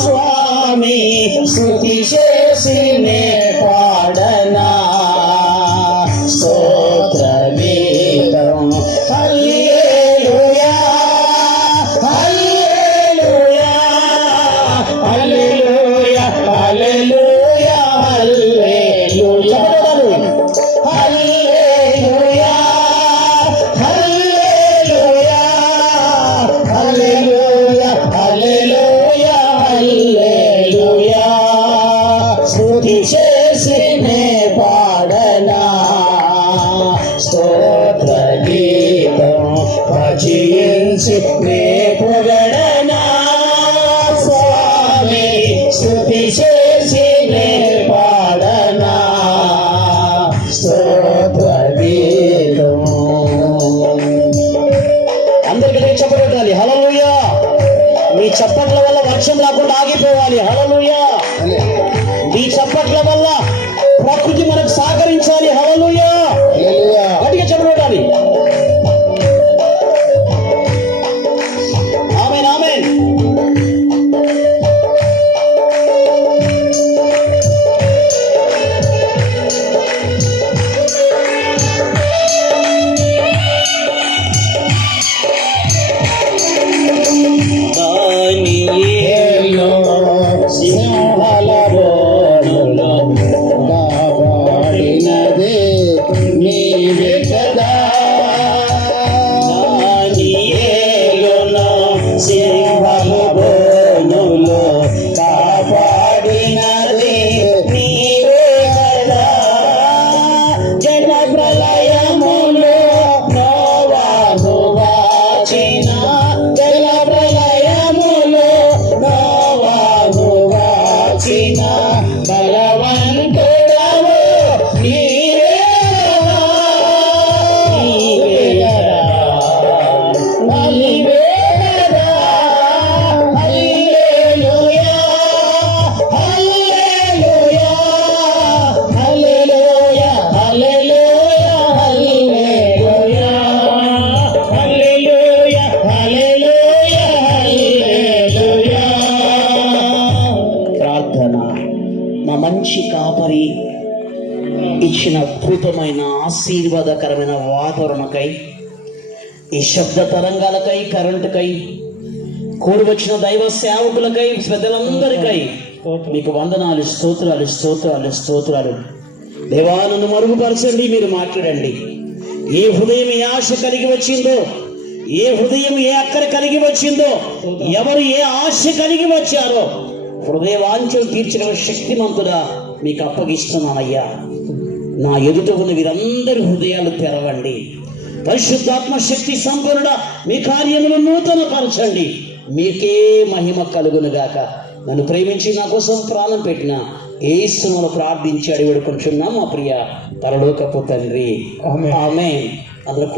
స్వామి స్తుతి చేసి నే పాడనా స్తోత్ర గీతం హల్లెలూయా హల్లెలూయా హల్లెలూయా హల్లెలూయా హల్లెలూయా హల్లెలూయా హల్లెలూయా హల్లెలూయా హల్లెలూయా హల్లెలూయా స్తుతి చేసి నే పాడనా స్తోత్ర గీతం భజించి నే పొగడనా స్వామి స్తుతి చేసి నే పాడనా స్తోత్ర గీతం. అందరికీ చెప్పబెట్టాలి హల్లెలూయా. మీ చప్పట్ల వల్ల వర్షం రాకుండా ఆగిపోవాలి హల్లెలూయా. మీ చప్పట్ల వల్ల ప్రకృతి మనకు సహకరించాలి హల్లెలూయా. గట్టిగా చెప్పబెట్టాలి. ఆమేన్ ఆమేన్. సింహాల బోనులో కాపాడినదే నీవే కదా. దానియేలును సింహాల బోనులో కాపాడినదే నీవే కదా. జల ప్రళయములో నోవాహు వాచిన జల ప్రళయములో నోవాహు వాచిన బలవంతుడవు నీవే కదా. నీవే కదా నీవే కదా. హల్లెలూయా హల్లెలూయా హల్లెలూయా హల్లెలూయా హల్లెలూయా హల్లెలూయా హల్లెలూయా హల్లెలూయా. ప్రార్థన. మా మంచి కాపరి ఇచ్చిన అద్భుతమైన ఆశీర్వాదకరమైన వాతావరణకై, ఈ శబ్ద తరంగాలకై, కరెంటుకై, కూడి వచ్చిన దైవ సేవకులకై, పెద్దలందరికై మీకు వందనాలు, స్తోత్రాలు స్తోత్రాలు స్తోత్రాలు. దేవా నన్ను మరుగుపరచండి, మీరు మాట్లాడండి. ఏ హృదయం ఏ ఆశ కలిగి వచ్చిందో, ఏ హృదయం ఏ అక్కర కలిగి వచ్చిందో, ఎవరు ఏ ఆశ కలిగి వచ్చారో హృదయ వాంఛలు తీర్చిన శక్తిమంతుడా మీకు అప్పగిస్తున్నానయ్యా. నా ఎదుట ఉన్న వీరందరి హృదయాలు తెరవండి. పరిశుద్ధాత్మ శక్తి సంపన్నుడా మీ కార్యములు నూతన పరచండి. మీకే మహిమ కలుగునుగాక. నన్ను ప్రేమించి నా కోసం ప్రాణం పెట్టిన యేసును ప్రార్థించి అడిగి వేడుకొంటున్నాం మా ప్రియ పరలోకపు తండ్రి. ఆమేన్.